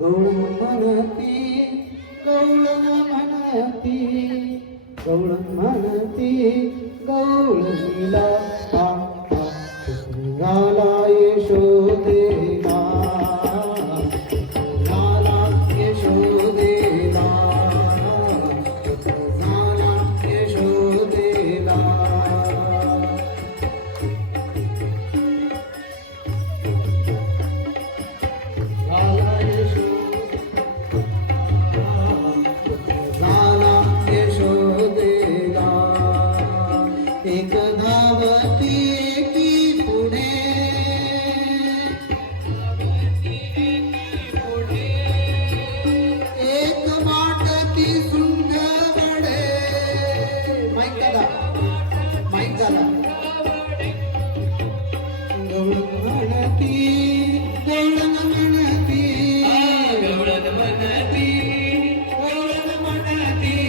गवळण म्हणती गवळण म्हणती गवळण म्हणती गवळणीला पापा झाला यशोदेला झाला यशोदेला झाला यशोदेला एक धावती की पुढे एक वाटती सुंदरकडे माईक दादा गवळण म्हणती गवळण म्हणती गवळण म्हणती गवळण म्हणती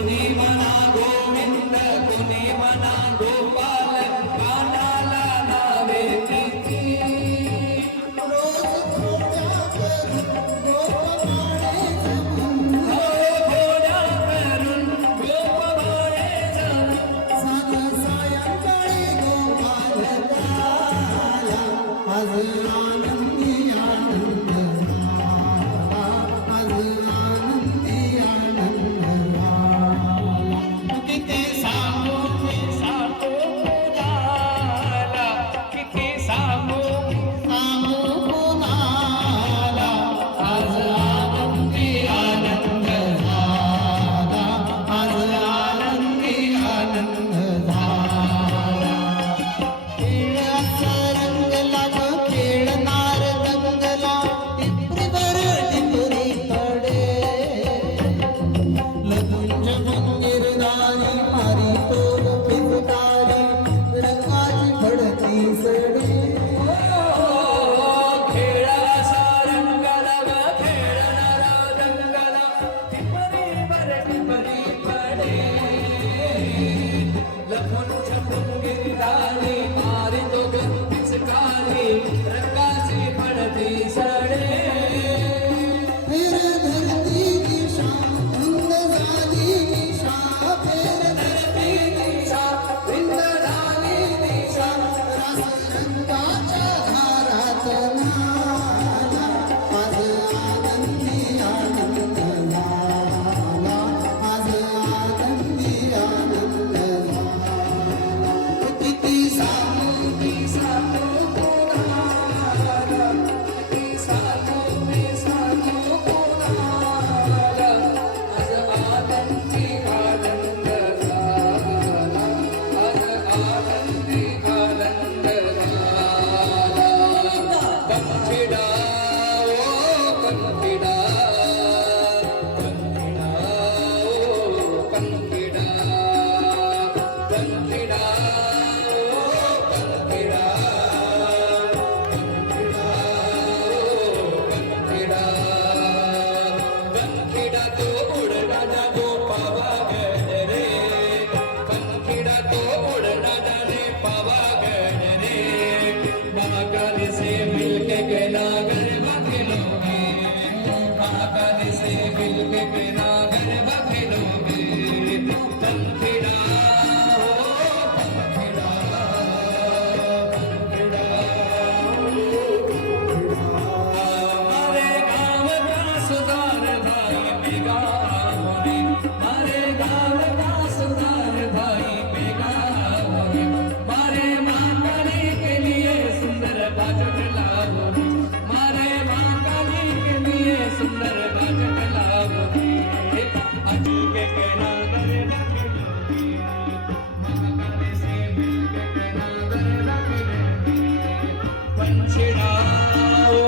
कुणी म्हणा गोविंद कुणी म्हणा गोपाल कानाला नावे तिची रोज पूजा करून गोपबाळे जपून पूजा करून गोपबाळे जपून साध सायंकाळी गोपाल गाला आज आनंदी आनंद झाला आज आनंदी आनंद झाला किती सांगू कुणाला किती सांगू कुणाला आज आनंदी आनंद झाला आज आनंदी आनंद झाला खेळाचा रंगला ग खेळणार दंगला टिपरीवर टिपरी पडे लगुंज मंदिरदारी मारी तोग पिचकारी रंगाची फडती सडे खेळाचा रंगला ग खेळणार दंगला टिपरीवर टिपरी पडे लगुंज मंदिरदारी मारी तोग पिचकारी रंगाची फडती सडे फिर धरती दिशा धुंद झाली दिशा फिर धरती दिशा धुंद झाली दिशा रस रंगाच्या धारात नाला आज आनंदी आनंद झाला आज आनंदी आनंद झाला किती सांगू कोणाला किती सांगू कोणाला आज आनंदी आनंद झाला आज आनंदी आनंद झाला कंठीडा ओ कंठीडा कंठीडा ओ कंठीडा कंठीडा ओ कंठीडा कंठीडा तो उडना जागो पावागड रे कंठीडा तो उडना जाने पावागड रे महाकाल से मिलके के नागर बखेलोगे महाकाल से मिलके के नागर बखेलोगे कंठीडा ओ कंठीडा कंठीडा हमारे गाँव का सुधार भाई बेगा होने हमारे गाँव का सुधार भाई बेगा होने हमारे महाकाली के लिए सुंदर बाजट लाओगे हमारे महाकाली के लिए सुंदर बाजट लाओगे अजूबे के नागर रखेलोगे महाकाली से मिलके के नागर रखेलोगे पंछीड़ा ओ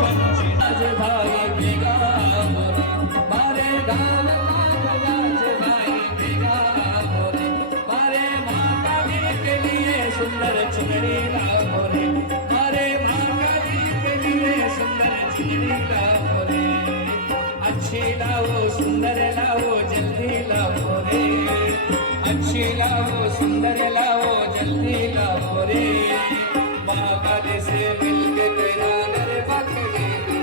पंछीड़ा जे भाई बेगा मोरे मारे गाल नागराज भाई बेगा मोरे मारे महाकाली के लिए सुंदर चुनरी लाओ रे मारे महाकाली के लिए सुंदर चुनरी लाओ रे अच्छी लाओ सुंदर लाओ जल्दी लाओ रे अच्छी लाओ सुंदर लाओ जल्दी लाओ रे महाकाली से मिलके तेरा घर बखेलेंगे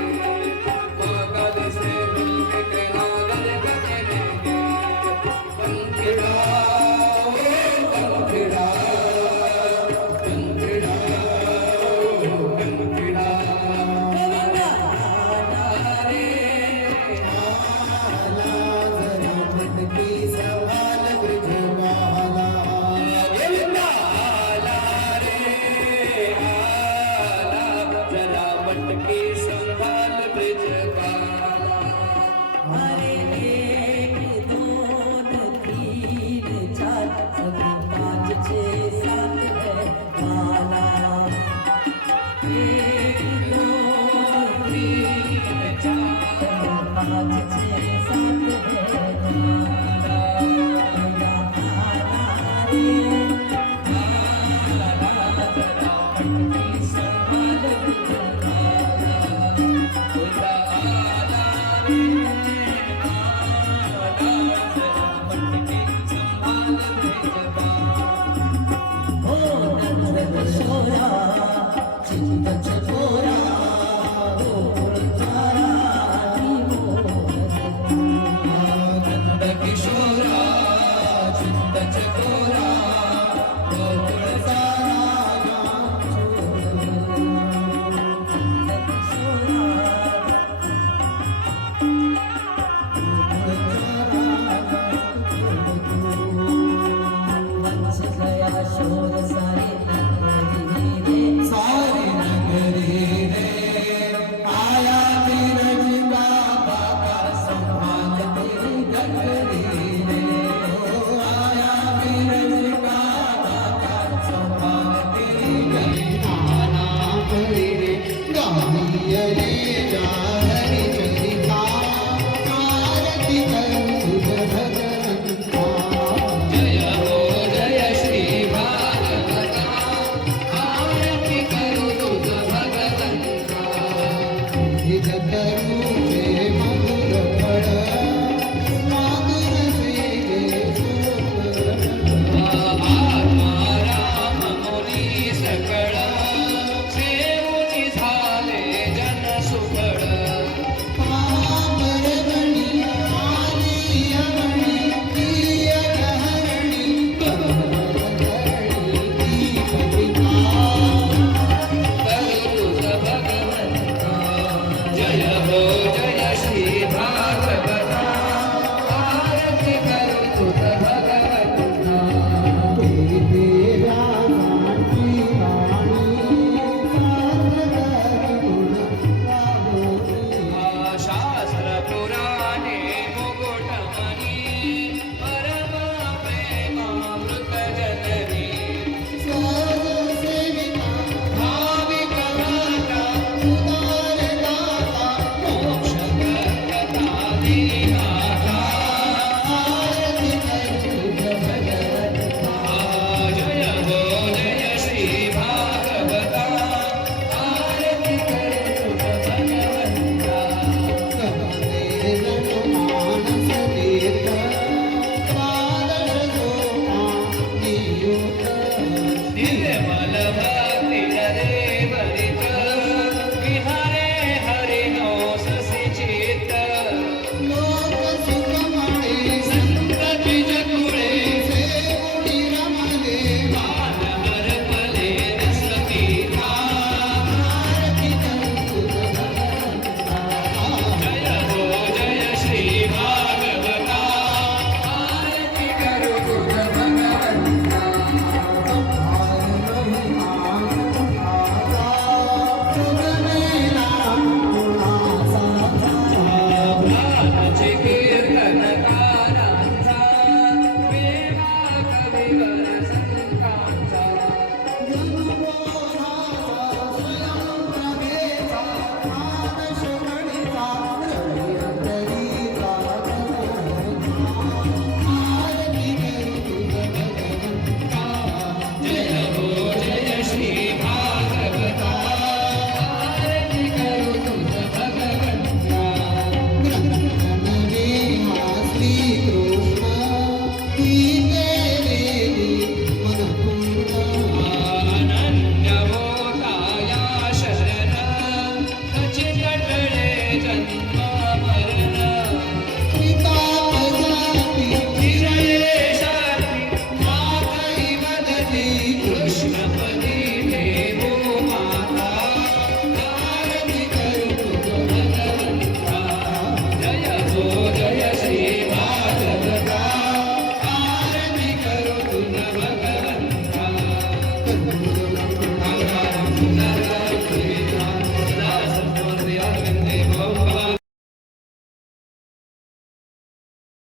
महाकाली से मिलके तेरा घर बखेलेंगे कंठीडा ओ कंठीडा कंठीडा ओ कंठीडा रे आला जरा फटकी सवाल ब्रजबाला सुत